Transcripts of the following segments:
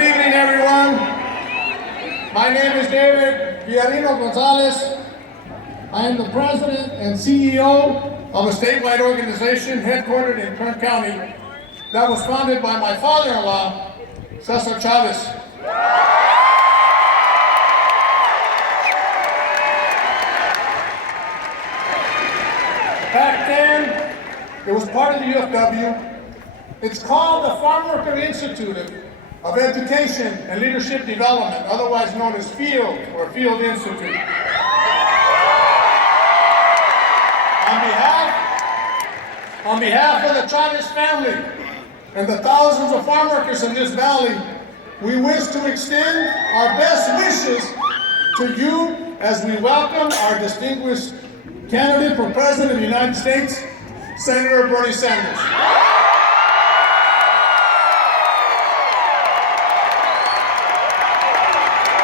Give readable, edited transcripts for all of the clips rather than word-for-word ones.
Good evening, everyone. My name is David Villarino Gonzalez. I am the president and CEO of a statewide organization headquartered in Kern County that was founded by my father-in-law, Cesar Chavez. Back then, it was part of the UFW. It's called the Farm Worker Institute of Education and Leadership Development, otherwise known as FIELD, or Field Institute. On behalf of the Chavez family and the thousands of farm workers in this valley, we wish to extend our best wishes to you as we welcome our distinguished candidate for President of the United States, Senator Bernie Sanders.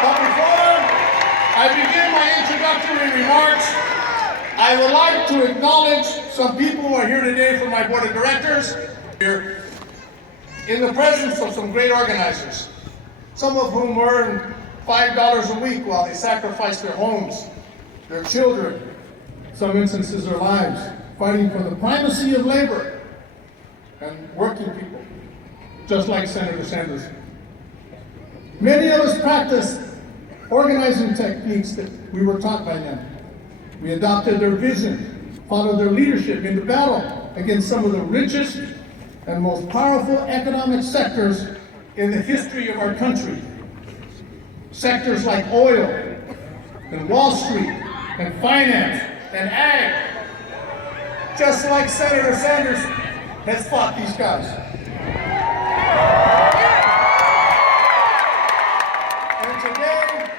But before I begin my introductory remarks, I would like to acknowledge some people who are here today from my board of directors, here in the presence of some great organizers, some of whom earn $5 a week while they sacrifice their homes, their children, some instances their lives, fighting for the primacy of labor and working people, just like Senator Sanders. Many of us practice organizing techniques that we were taught by them. We adopted their vision, followed their leadership into battle against some of the richest and most powerful economic sectors in the history of our country. Sectors like oil, and Wall Street, and finance, and ag. Just like Senator Sanders has fought these guys. And today,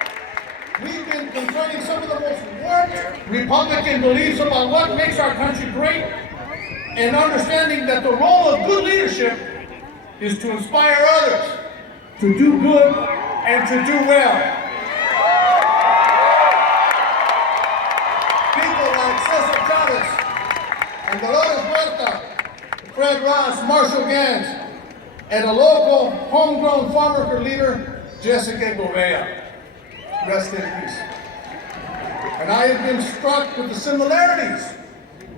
we've been confronting some of the most warped Republican beliefs about what makes our country great, and understanding that the role of good leadership is to inspire others to do good and to do well. People like Cesar Chavez and Dolores Huerta, Fred Ross, Marshall Gans, and a local homegrown farm worker leader, Jessica Gouveia. Rest in peace. And I have been struck with the similarities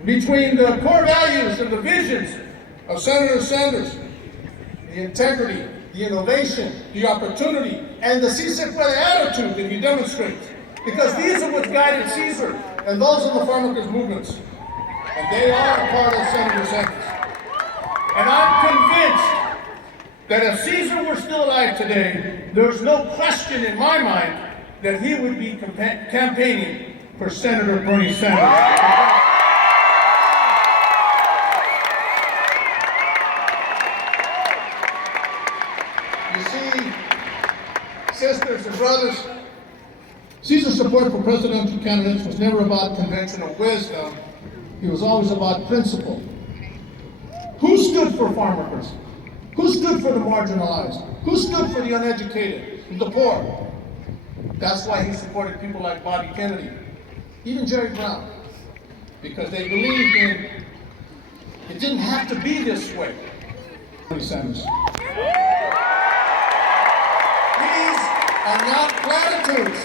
between the core values and the visions of Senator Sanders, the integrity, the innovation, the opportunity, and the si se puede attitude that he demonstrates. Because these are what guided Cesar and those in the farm workers movements. And they are a part of Senator Sanders. And I'm convinced that if Cesar were still alive today, there's no question in my mind that he would be campaigning for Senator Bernie Sanders. You see, sisters and brothers, Cesar's support for presidential candidates was never about conventional wisdom. It was always about principle. Who stood for farm workers? Who stood for the marginalized? Who stood for the uneducated and the poor? That's why he supported people like Bobby Kennedy, even Jerry Brown, because they believed in it didn't have to be this way. Bernie Sanders. These are not platitudes.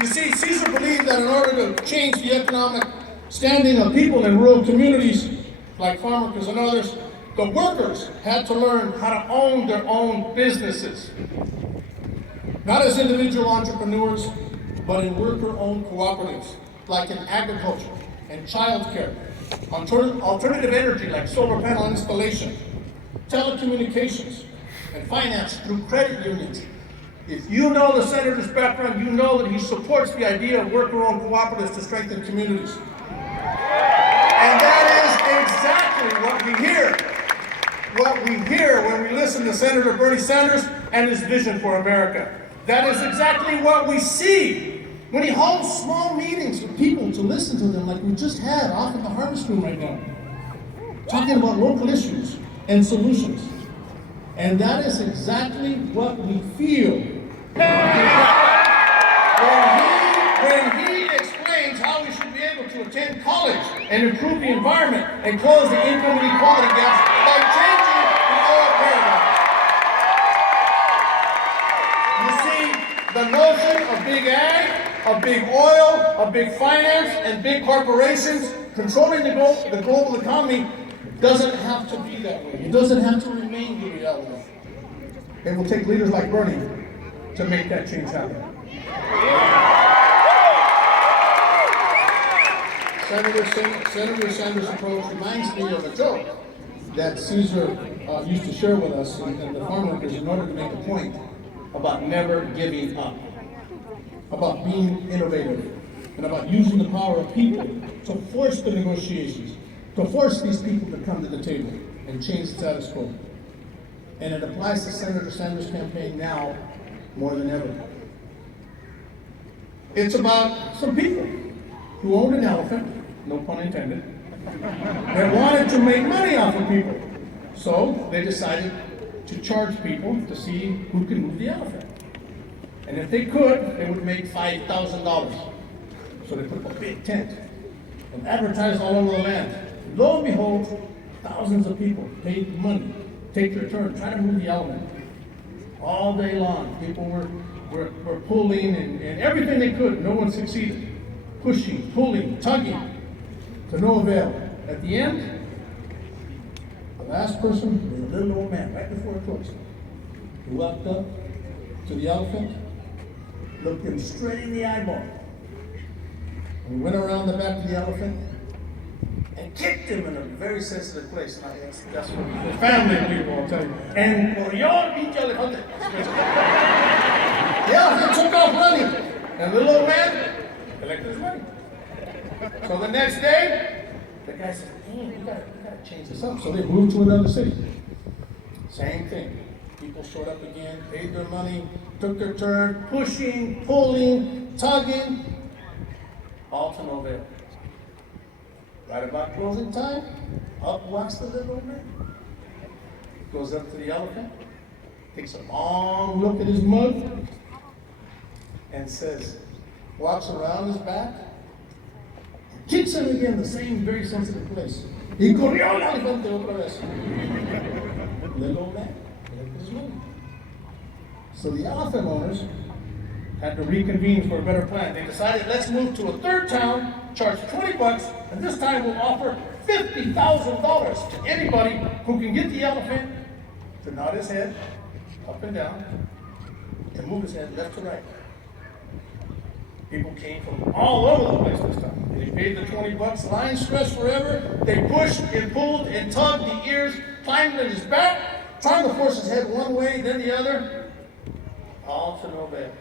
You see, Cesar believed that in order to change the economic standing of people in rural communities, like farm workers and others, the workers had to learn how to own their own businesses. Not as individual entrepreneurs, but in worker-owned cooperatives, like in agriculture and childcare, alternative energy like solar panel installation, telecommunications, and finance through credit unions. If you know the senator's background, you know that he supports the idea of worker-owned cooperatives to strengthen communities. And that is exactly what we hear. What we hear when we listen to Senator Bernie Sanders and his vision for America. That is exactly what we see when he holds small meetings with people to listen to them, like we just had off at the Harvest Room right now, talking about local issues and solutions. And that is exactly what we feel when he explains how we should be able to attend college and improve the environment and close the income inequality gaps by changing the old paradigm. The notion of big ag, of big oil, of big finance, and big corporations controlling the global economy doesn't have to be that way. It doesn't have to remain the reality. It will take leaders like Bernie to make that change happen. Senator Sanders' approach reminds me of a joke that Caesar used to share with us and the farm workers in order to make a point about never giving up, about being innovative, and about using the power of people to force the negotiations, to force these people to come to the table and change the status quo. And it applies to Senator Sanders' campaign now more than ever. It's about some people who owned an elephant, no pun intended, that wanted to make money off of people. So they decided to charge people to see who can move the elephant. And if they could, they would make $5,000. So they put a big tent and advertised all over the land. Lo and behold, thousands of people paid money, take their turn, try to move the elephant. All day long, people were pulling and everything they could. No one succeeded. Pushing, pulling, tugging, to no avail. At the end, the last person was a little old man right before it closed. He walked up to the elephant, looked him straight in the eyeball, and went around the back of the elephant and kicked him in a very sensitive place. Now, that's what the family people will tell you. And corrió pinche elefante. The elephant took off running, and the little old man collected his money. So the next day, the guy said, "Hey, we gotta change this up." So they moved to another city. Same thing. People showed up again, paid their money, took their turn, pushing, pulling, tugging, all to no avail. Right about closing time, up walks the little old man. Goes up to the elephant, takes a long look at his mug, and says, walks around his back, kicks him again, the same very sensitive place. Y corrió el elefante otra vez. Little old man collected his money. So the elephant owners had to reconvene for a better plan. They decided, let's move to a third town, charge $20, and this time we'll offer $50,000 to anybody who can get the elephant to nod his head up and down and move his head left to right. People came from all over the place this time. They paid the $20, line stretched forever. They pushed and pulled and tugged the ears, climbed in his back, trying to force his head one way, then the other, all to no avail.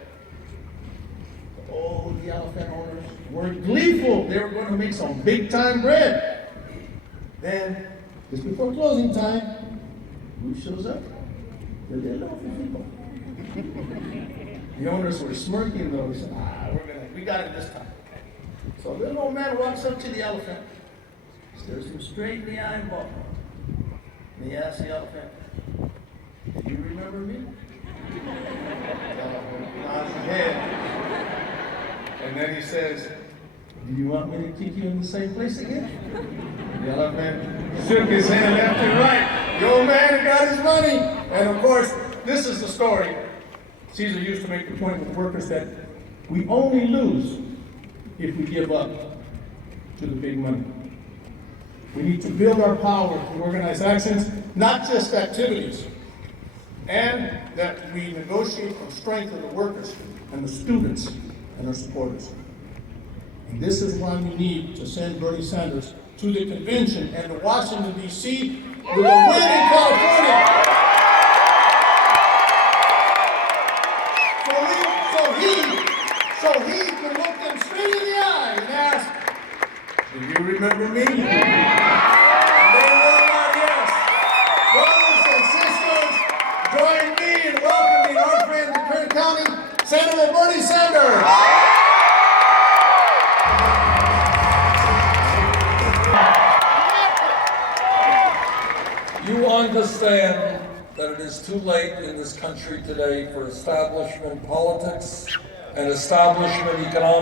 Oh, the elephant owners were gleeful. They were going to make some big time bread. Then, just before closing time, who shows up? The little people. The owners were smirking though. They said, we got it this time. So the little old man walks up to the elephant, stares him straight in the eyeball, and he asks the elephant, "Do you remember me?" Nods his head. And then he says, "Do you want me to kick you in the same place again?" The elephant shook his head left and right. The old man got his money. And of course, this is the story. Caesar used to make the point with workers that we only lose if we give up to the big money. We need to build our power to organize actions, not just activities. And that we negotiate from strength of the workers and the students and our supporters. And this is why we need to send Bernie Sanders to the convention and to Washington, D.C. with a win in California. So he can look them straight in the eye and ask, "Do you remember me?" And they will not, yes. Brothers and sisters, join me in welcoming our friend in Kern County, Senator Bernie Sanders. You understand that it is too late in this country today for establishment politics and establishment economics.